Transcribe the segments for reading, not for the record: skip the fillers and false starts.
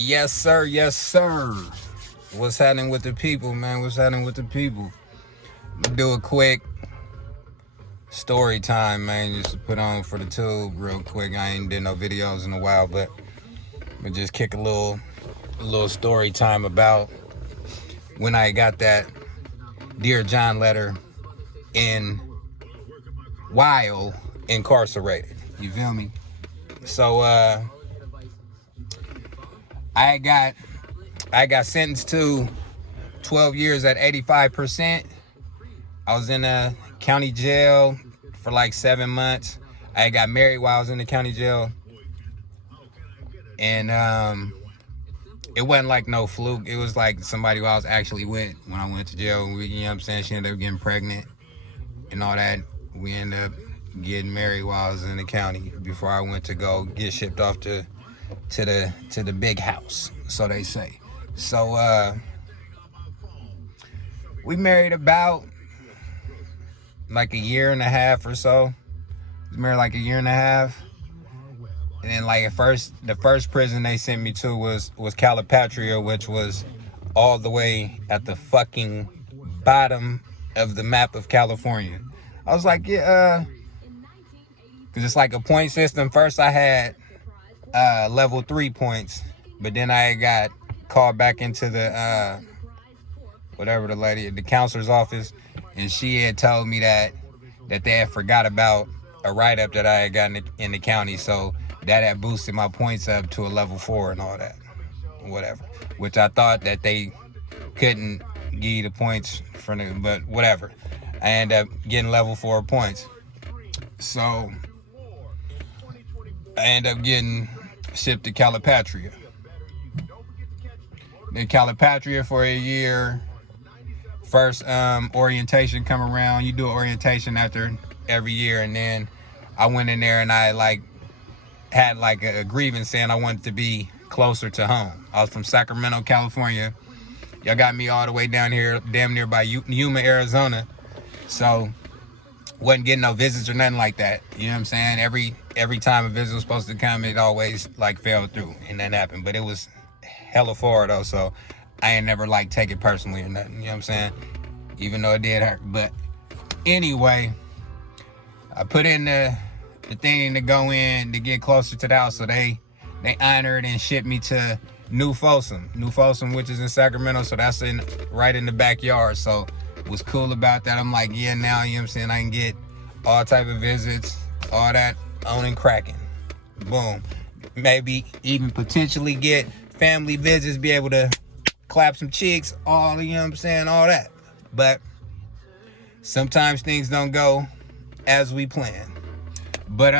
Yes, sir. Yes, sir. What's happening with the people, man? What's happening with the people? Do a quick story time, man. Just to put on for the tube real quick. I ain't did no videos in a while, but we just kick a little story time about when I got that Dear John letter in while incarcerated. You feel me? So I got sentenced to 12 years at 85%. I was in a county jail for like 7 months. I got married while I was in the county jail. And it wasn't like no fluke. It was like somebody who I was actually with when I went to jail. You know what I'm saying? She ended up getting pregnant and all that. We ended up getting married while I was in the county before I went to go get shipped off to the big house, so they say. So we married about like a year and a half or so. We married like a year and a half. And then like the first prison they sent me to was Calipatria, which was all the way at the fucking bottom of the map of California. I was like, yeah, because it's like a point system. First I had level 3 points, but then I got called back into the whatever the lady at the counselor's office, and she had told me that they had forgot about a write-up that I had gotten in the county, so that had boosted my points up to a level 4 and all that, whatever. Which I thought that they couldn't give you the points for them, but whatever. I ended up getting level 4 points, so I ended up getting shipped to Calipatria. Then Calipatria for a year. First orientation come around. You do orientation after every year, and then I went in there and I had a grievance saying I wanted to be closer to home. I was from Sacramento, California. Y'all got me all the way down here, damn near by Yuma, Arizona. So wasn't getting no visits or nothing like that. You know what I'm saying? Every time a visit was supposed to come, it always like fell through and that happened. But it was hella far though, so I ain't never take it personally or nothing. You know what I'm saying? Even though it did hurt. But anyway, I put in the thing to go in to get closer to the house, so they honored and shipped me to New Folsom, which is in Sacramento, so that's right in the backyard. So was cool about that. I'm like, yeah, now, you know what I'm saying, I can get all type of visits, all that on and cracking. Boom. Maybe even potentially get family visits, be able to clap some cheeks, all, you know what I'm saying, all that. But sometimes things don't go as we plan. But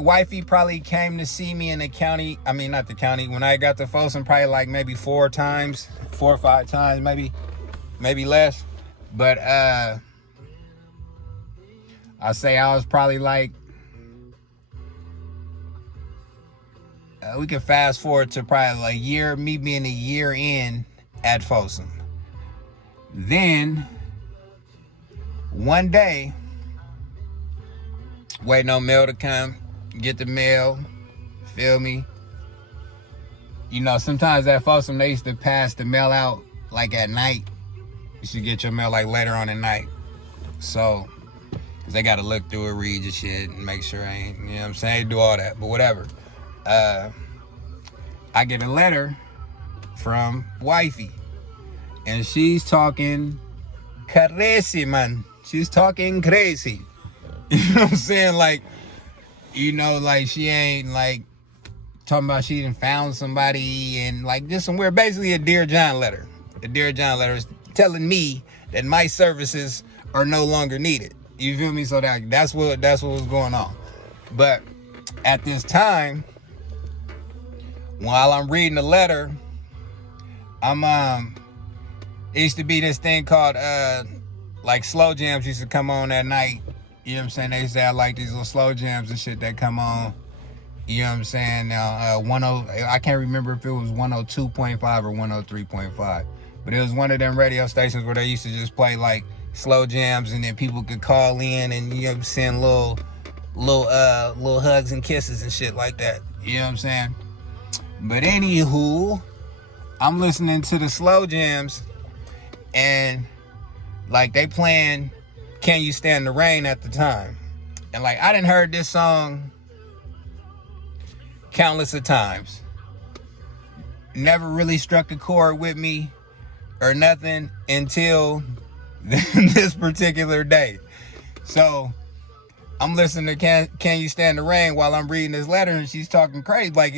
wifey probably came to see me in the county. I mean, not the county. When I got to Folsom, probably maybe 4 or 5 times, maybe less. But I say I was probably we can fast forward to probably a year, me being a year in at Folsom. Then one day, waiting on mail to come, get the mail, feel me? You know, sometimes at Folsom, they used to pass the mail out at night. You should get your mail later on at night. So, cause they gotta look through it, read your shit, and make sure I ain't, you know what I'm saying? Do all that, but whatever. I get a letter from wifey, and she's talking crazy, man. She's talking crazy. You know what I'm saying? She ain't talking about she done found somebody and just somewhere. Basically a Dear John letter. A Dear John letter is telling me that my services are no longer needed. You feel me? So that's what was going on. But at this time, while I'm reading the letter, it used to be this thing called slow jams used to come on at night. You know what I'm saying? They used to have these little slow jams and shit that come on. You know what I'm saying? I can't remember if it was 102.5 or 103.5, but it was one of them radio stations where they used to just play slow jams, and then people could call in and, you know, send little little hugs and kisses and shit like that. You know what I'm saying? But anywho, I'm listening to the slow jams, and like they playing Can You Stand the Rain at the time. And like I done heard this song countless of times. Never really struck a chord with me or nothing until this particular day. So I'm listening to Can You Stand the Rain while I'm reading this letter, and she's talking crazy. Like,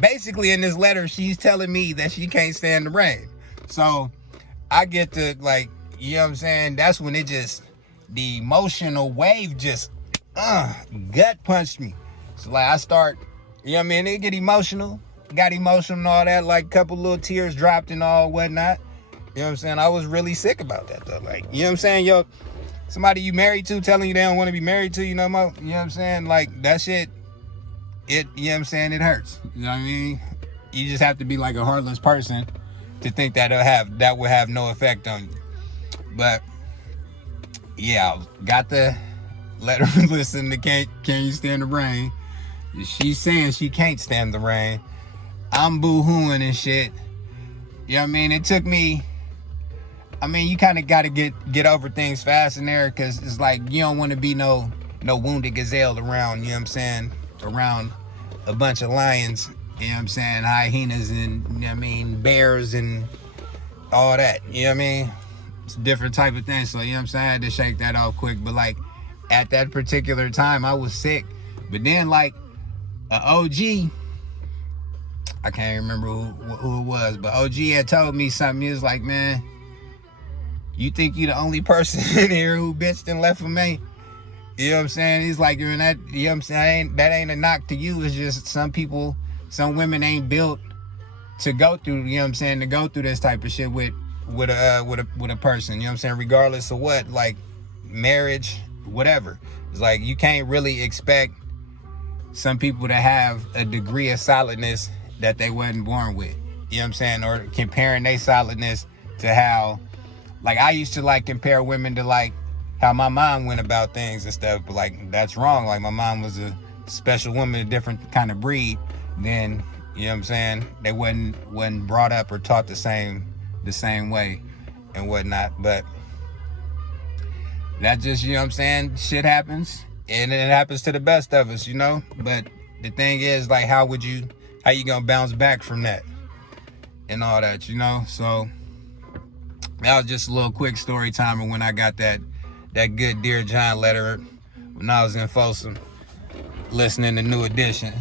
basically in this letter, she's telling me that she can't stand the rain. So I get to, like, you know what I'm saying? That's when it just, the emotional wave just, gut punched me. So, like, I start, you know what I mean? It get emotional. Got emotional and all that. Like, a couple little tears dropped and all whatnot. You know what I'm saying? I was really sick about that, though. Like, you know what I'm saying? Yo, somebody you married to telling you they don't want to be married to you no more. You know what I'm saying? Like, that shit, you know what I'm saying? It hurts. You know what I mean? You just have to be like a heartless person to think that will have no effect on you. But, yeah, got the letter listen to Can You Stand the Rain. She's saying she can't stand the rain. I'm boo-hooing and shit. You know what I mean? It took me, I mean, you kind of got to get over things fast in there, because it's like you don't want to be no wounded gazelle around, you know what I'm saying, around a bunch of lions, you know what I'm saying, hyenas and, you know what I mean, bears and all that, you know what I mean? It's a different type of thing, so, you know what I'm saying, I had to shake that off quick. But, like, at that particular time, I was sick. But then, like, an OG, I can't remember who it was, but OG had told me something. He was like, man, you think you the only person in here who bitched and left for me? You know what I'm saying? He's like, you're that, you know what I'm saying? That ain't a knock to you. It's just some women ain't built to go through, you know what I'm saying, to go through this type of shit with a person, you know what I'm saying, regardless of what, like marriage, whatever. It's like you can't really expect some people to have a degree of solidness that they wasn't born with, you know what I'm saying, or comparing their solidness to how, like, I used to like compare women to like how my mom went about things and stuff, but like that's wrong. Like my mom was a special woman, a different kind of breed than, you know what I'm saying, they wasn't brought up or taught the same way and whatnot. But that just, you know what I'm saying, shit happens, and it happens to the best of us, you know. But the thing is, like, how you gonna bounce back from that and all that, you know? So that was just a little quick story time of when I got that good Dear John letter when I was in Folsom listening to New Edition.